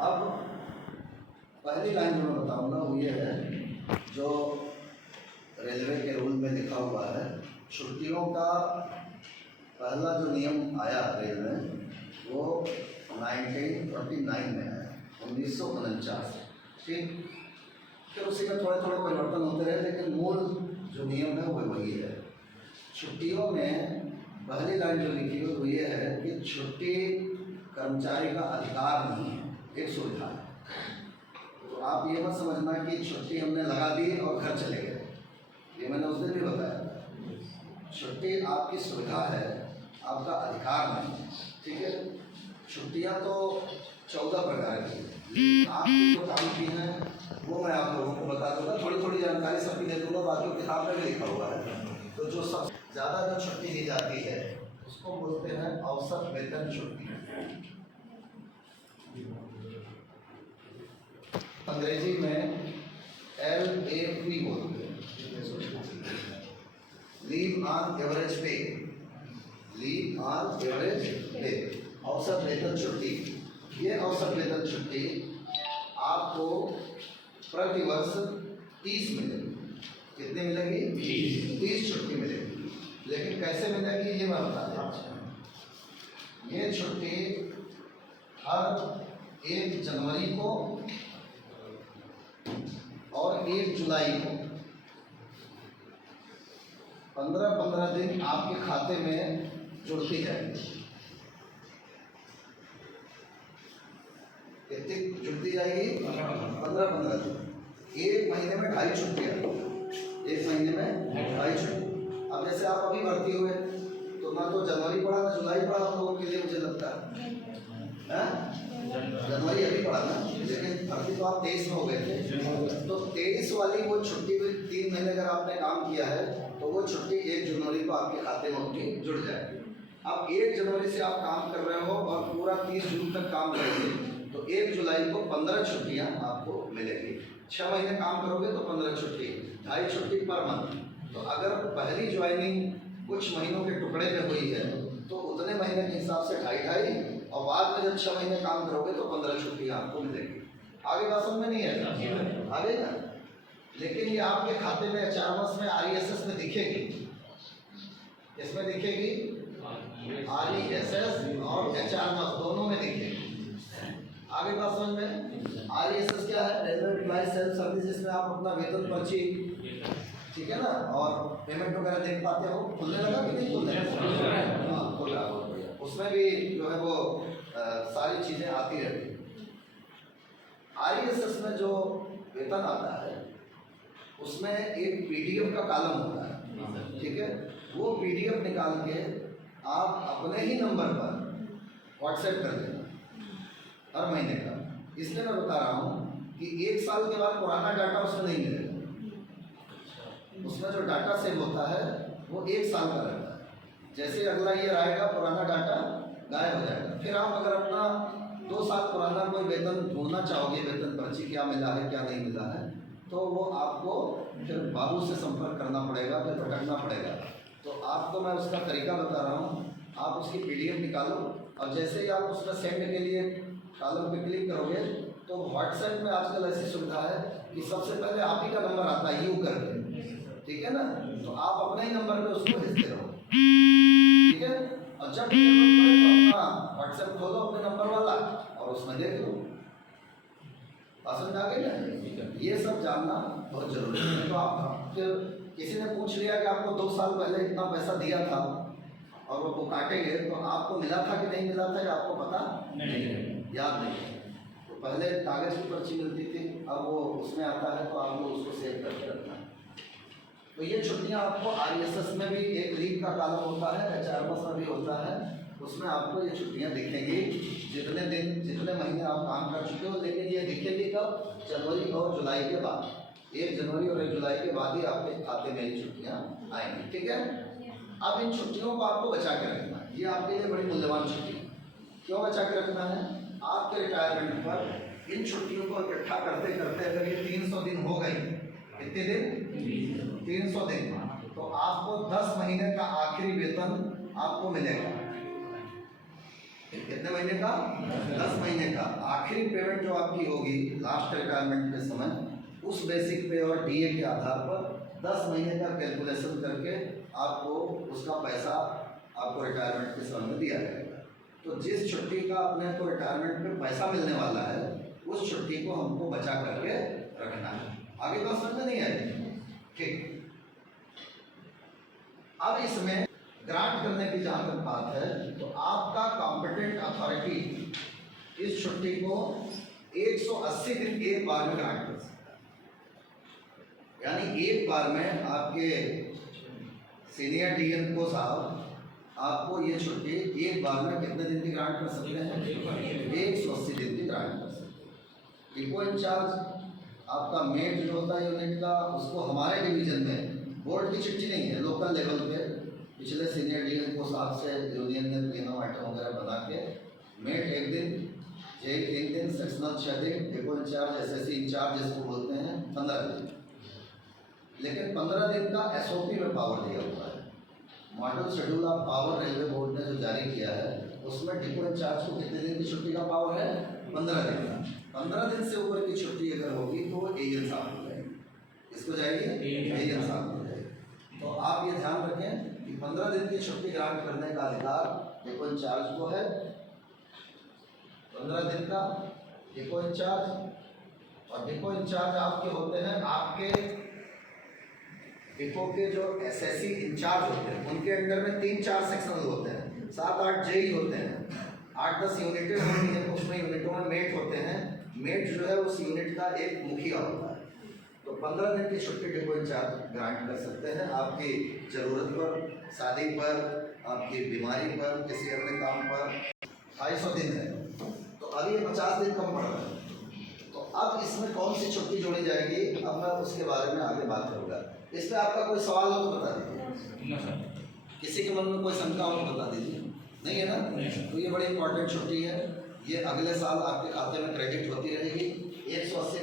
अब पहली लाइन जो मैं बताऊंगा वो ये है, जो रेलवे के रूल में लिखा हुआ है, छुट्टियों का पहला जो नियम आया रेल में वो 1949 में है, 1949। ठीक, फिर उसी में थोड़े थोड़े परिवर्तन होते रहे, लेकिन मूल जो नियम है वो वही है। छुट्टियों में पहली लाइन जो लिखी हुई वो ये है कि छुट्टी कर्मचारी का अधिकार नहीं है, एक सुविधा है। तो आप ये मत समझना कि छुट्टी हमने लगा दी और घर चले गए, ये मैंने उस दिन भी बताया था। छुट्टी आपकी सुविधा है, आपका अधिकार नहीं है। ठीक है, छुट्टियां तो 14 प्रकार की हैं, आपकी जो काम की हैं वो मैं आप लोगों को बता दूंगा, थोड़ी थोड़ी जानकारी सबकी दे दूंगा, बाकी किताब में भी लिखा हुआ है। तो जो सबसे ज़्यादा जो छुट्टी दी जाती है उसको बोलते हैं औसत वेतन छुट्टी, अंग्रेजी में LAP बोलते हैं, लीव ऑन एवरेज पे, लीव ऑन एवरेज पे, औसत वेतन छुट्टी। ये औसत वेतन छुट्टी आपको प्रतिवर्ष 30 मिलेगी। कितनी मिलेगी? 30 छुट्टी मिलेगी। लेकिन कैसे मिलेगी ये मैं बता देता हूँ। ये छुट्टी हर 1 जनवरी को और 1 जुलाई को 15-15 दिन आपके खाते में जुड़ती जाएगी। कितनी जुड़ती जाएगी? 15-15 दिन। 1 महीने में 2.5 छुट्टियाँ, 1 महीने में 2.5 छुट्टी। अब जैसे आप अभी भर्ती हुए तो ना तो जनवरी पड़ा ना जुलाई पड़ा आप लोगों के लिए, मुझे लगता है जनवरी अभी पड़ा ना, लेकिन भर्ती तो आप 23 में हो गए थे। तो 23 वाली वो छुट्टी में 3 महीने अगर आपने काम किया है तो वो छुट्टी 1 जनवरी को आपके खाते में उनकी जुड़ जाएगी। अब 1 जनवरी से आप काम कर रहे हो और पूरा 30 जून तक काम करेंगे तो 1 जुलाई को 15 छुट्टियाँ आपको मिलेगी। 6 महीने काम करोगे तो 15 छुट्टी, 2.5 छुट्टी पर मंथ। तो अगर पहली ज्वाइनिंग कुछ महीनों के टुकड़े में हुई है तो उतने महीने के हिसाब से 2.5 और बाद में जब 6 महीने काम करोगे तो 15 छुट्टियाँ आपको मिलेगी। आगे बात समझ में नहीं है? आगे ना, लेकिन ये आपके खाते में HRMS में RESS में दिखेगी। इसमें दिखेगी RESS और HRMS दोनों में दिखेगी। आगे बात समझ में? RESS क्या है? रेलवे एम्प्लॉय सेल्फ सर्विस, जिसमें आप अपना वेतन पर्ची, ठीक है ना, और पेमेंट वगैरह देख पाते हो। खुलने लगा कि नहीं खुलने लगा? हाँ, खुल रहा, बहुत बढ़िया। उसमें भी जो है वो सारी चीज़ें आती रहती हैं। RESS में जो वेतन आता है उसमें एक PDF का कॉलम होता है, ठीक है। वो PDF निकाल के आप अपने ही नंबर पर व्हाट्सएप कर देना हर महीने का। इसलिए मैं बता रहा हूँ कि 1 साल के बाद पुराना डाटा उसमें नहीं मिलेगा। उसमें जो डाटा सेव होता है वो 1 साल का रहता है। जैसे अगला ईयर आएगा पुराना डाटा गायब हो जाएगा। फिर आप अगर अपना 2 साल पुराना कोई वेतन ढूंढना चाहोगे, वेतन पर्ची क्या मिला है क्या नहीं मिला है, तो वो आपको फिर बाबू से संपर्क करना पड़ेगा, फिर भटकना पड़ेगा। तो आपको मैं उसका तरीका बता रहा हूँ। आप उसकी PDF निकालो और जैसे ही आप उसमें सेंड के लिए कॉलम पे क्लिक करोगे तो व्हाट्सएप में आजकल ऐसी सुविधा है कि सबसे पहले आप ही का नंबर आता है, यू करके, ठीक है ना। तो आप अपने ही नंबर पे उसको भेजते रहो, ठीक है। और जब जरूरत पड़े तो अपना व्हाट्सएप खोलो अपने नंबर वाला और उसमें देख लो। समझ आ गई ना? ये सब जानना बहुत जरूरी है। तो आप किसी ने पूछ लिया कि आपको 2 साल पहले इतना पैसा दिया था और वो काटेंगे तो आपको मिला था कि नहीं मिला था, आपको पता नहीं है, याद नहीं। तो पहले कागज की पर्ची मिलती थी, अब वो उसमें आता है तो आप लोग उसको सेव करके रखना। तो ये छुट्टियां आपको RESS में भी एक लीव का कॉलम होता है, HRMS में भी होता है, उसमें आपको ये छुट्टियां दिखेंगी जितने दिन जितने महीने आप काम कर चुके हो। लेकिन ये दिखेगी कब? जनवरी और जुलाई के बाद। 1 जनवरी और 1 जुलाई के बाद ही आपके खाते में ये छुट्टियाँ आएंगी, ठीक है। अब इन छुट्टियों को आपको बचा के रखना है। ये आपके लिए बड़ी मूल्यवान छुट्टी। क्यों बचा के रखना है? आपके रिटायरमेंट पर इन छुट्टियों को इकट्ठा करते करते अगर ये 300 दिन हो गई, कितने दिन? 300 दिन, तो आपको 10 महीने का आखिरी वेतन आपको मिलेगा। कितने महीने का? 10 महीने का आखिरी आखिरी पेमेंट जो आपकी होगी लास्ट रिटायरमेंट के समय, उस बेसिक पे और डीए के आधार पर 10 महीने का कैलकुलेशन करके आपको उसका पैसा आपको रिटायरमेंट के समय में दिया जाएगा। तो जिस छुट्टी का अपने को रिटायरमेंट में पैसा मिलने वाला है, उस छुट्टी को हमको बचा करके रखना है। आगे बात समझ में नहीं आएगी? ठीक। अब इसमें ग्रांट करने की जहाँ तक बात है, तो आपका कॉम्पिटेंट अथॉरिटी इस छुट्टी को 180 दिन एक बार में ग्रांट कर सकता है। यानी एक बार में आपके सीनियर डीएम को साहब आपको ये छुट्टी एक बार में कितने दिन की ग्रांट कर सकते हैं? 180 दिन की ग्रांट कर सकते हैं। डिपो इंचार्ज आपका मेट जो होता है यूनिट का, उसको हमारे डिवीजन में बोर्ड की चिट्ठी नहीं है, लोकल लेवल पे पिछले सीनियर डीएम को साथ से यूनियन ने प्लेनो आइटम वगैरह बना के मेट 1 दिन, जे 3 दिन, सेक्शनल 6 दिन, डिपो इंचार्ज एसएससी इंचार्ज जिसको बोलते हैं 15 दिन। लेकिन 15 दिन का एसओपी में पावर दिया हुआ है। Model schedule of power railway board ने जो जारी किया है, उसमें डिपो इंचार्ज को कितने दिन की छुट्टी का पावर है? 15 दिन का। 15 दिन से ऊपर की छुट्टी अगर होगी तो एएन साहब हो जाएगी। इसको जाएगी एएन साहब हो जाएगी। तो आप ये ध्यान रखें कि 15 दिन की छुट्टी ग्रांट करने का अधिकार डिपो इंचार्ज को है। 15 दिन का डिपो इंचार्ज, और डिपो इंचार्ज आपके होते हैं, आपके डिपो के जो एसएससी इंचार्ज होते हैं उनके अंडर में 3-4 सेक्शनल होते हैं, 7-8 जेई होते हैं, 8-10 यूनिटें होती हैं, तो उसमें यूनिटों में मेट होते हैं। मेट जो है उस यूनिट का एक मुखिया होता है। तो 15 दिन की छुट्टी डिपो इंचार्ज ग्रांट कर सकते हैं। आपकी ज़रूरत पर, शादी पर, आपकी बीमारी पर, किसी अन्य काम पर 250 दिन है, तो अभी ये 50 दिन कम पड़ रहा है। तो अब इसमें कौन सी छुट्टी जोड़ी जाएगी, अब मैं उसके बारे में आगे बात करूँगा। इस पर आपका कोई सवाल हो तो बता दीजिए। किसी के मन में कोई शंका हो तो बता दीजिए। नहीं है ना? तो ये बड़ी इंपॉर्टेंट छुट्टी है। ये अगले साल आपके खाते में क्रेडिट होती रहेगी। 180